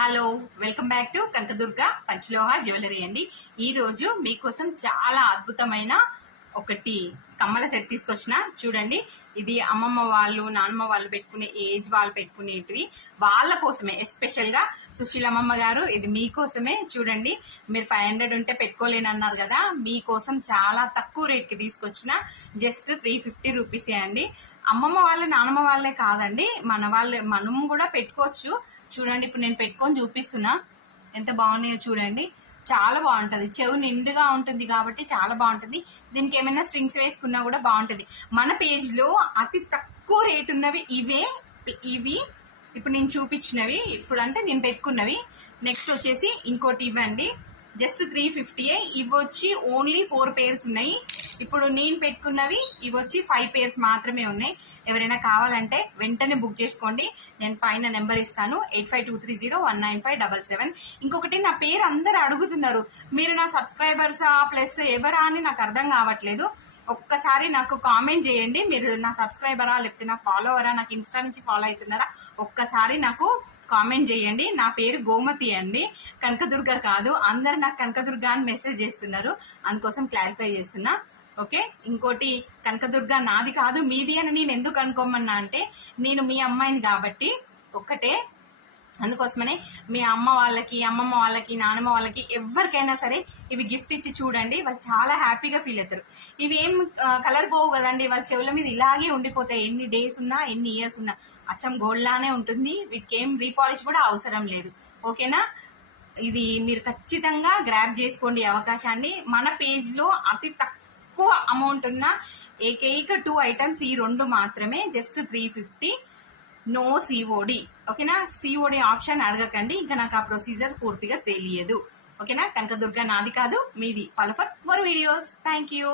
Hello welcome back to Kanakadurga Panchaloha jewellery అండి. ఈ రోజు మీకోసం చాలా అద్భుతమైన ఒకటి కమ్మల సెట్ తీసుకొచ్చిన. చూడండి ఇది అమ్మమ్మ వాళ్ళు నాన్నమ్మ వాళ్ళు పెట్టుకునే ఏజ్ వాళ్ళు పెట్టుకునేటివి. వాళ్ళ కోసమే ఎస్పెషల్గా సుశీల్ అమ్మమ్మ గారు ఇది మీకోసమే చూడండి మీరు ఫైవ్ హండ్రెడ్ ఉంటే పెట్టుకోలేనన్నారు కదా మీకోసం చాలా తక్కువ రేట్కి తీసుకొచ్చిన జస్ట్ త్రీ ఫిఫ్టీ రూపీసే అండి. అమ్మమ్మ వాళ్ళు నాన్నమ్మ వాళ్ళే కాదండి మన వాళ్ళే మనం కూడా పెట్టుకోవచ్చు. చూడండి ఇప్పుడు నేను పెట్టుకొని చూపిస్తున్నా. ఎంత బాగున్నాయో చూడండి. చాలా బాగుంటుంది. చెవు నిండుగా ఉంటుంది కాబట్టి చాలా బాగుంటుంది. దీనికి ఏమైనా స్ట్రింగ్స్ వేసుకున్నా కూడా బాగుంటుంది. మన పేజ్లో అతి తక్కువ రేట్ ఉన్నవి ఇవే. ఇవి ఇప్పుడు నేను చూపించినవి. ఇప్పుడు అంటే నేను పెట్టుకున్నవి. నెక్స్ట్ వచ్చేసి ఇంకోటి ఇవ్వండి. జస్ట్ త్రీ ఫిఫ్టీయే ఇవి వచ్చి ఓన్లీ ఫోర్ పేర్స్ ఉన్నాయి. ఇప్పుడు నేను పెట్టుకున్నవి ఇవి వచ్చి ఫైవ్ పేర్స్ మాత్రమే ఉన్నాయి. ఎవరైనా కావాలంటే వెంటనే బుక్ చేసుకోండి. నేను పైన నెంబర్ ఇస్తాను. Eight five two three zero one nine five double seven ఇంకొకటి నా పేరు అందరు అడుగుతున్నారు. మీరు నా సబ్స్క్రైబర్సా ప్లస్ ఎవరా అని నాకు అర్థం కావట్లేదు. ఒక్కసారి నాకు కామెంట్ చేయండి. మీరు నా సబ్స్క్రైబరా లేకపోతే నా ఫాలోవరా నాకు ఇన్స్టా నుంచి ఫాలో అవుతున్నారా? ఒక్కసారి నాకు కామెంట్ చేయండి. నా పేరు గోమతి అండి. కనకదుర్గ కాదు. అందరు నాకు కనకదుర్గ అని మెసేజ్ చేస్తున్నారు. అందుకోసం క్లారిఫై చేస్తున్నా. ఓకే? ఇంకోటి కనకదుర్గ నాది కాదు మీది అని నేను ఎందుకు అనుకోమన్నా అంటే నేను మీ అమ్మాయిని కాబట్టి ఒక్కటే. అందుకోసమనే మీ అమ్మ వాళ్ళకి అమ్మమ్మ వాళ్ళకి నానమ్మ వాళ్ళకి ఎవరికైనా సరే ఇవి గిఫ్ట్ ఇచ్చి చూడండి. వాళ్ళు చాలా హ్యాపీగా ఫీల్ అవుతారు. ఇవి ఏం కలర్ పోవు కదండి. వాళ్ళ చెవుల మీద ఇలాగే ఉండిపోతాయి. ఎన్ని డేస్ ఉన్నా ఎన్ని ఇయర్స్ ఉన్నా. అచ్చం గోల్డ్ లానే ఉంటుంది. వీటికి ఏం రీపాలిష్ కూడా అవసరం లేదు. ఓకేనా? ఇది మీరు ఖచ్చితంగా గ్రాప్ చేసుకోండి అవకాశాన్ని. మన పేజ్లో అతి తక్కువ తక్కువ అమౌంట్ ఉన్న ఏకైక టూ ఐటమ్స్ ఈ రెండు మాత్రమే. Just three fifty no? COD ఓకేనా సిఓడి ఆప్షన్ అడగకండి. ఇంకా నాకు ఆ ప్రొసీజర్ పూర్తిగా తెలియదు. ఓకేనా కనకదుర్గ నాది కాదు. మీది follow for more videos thank you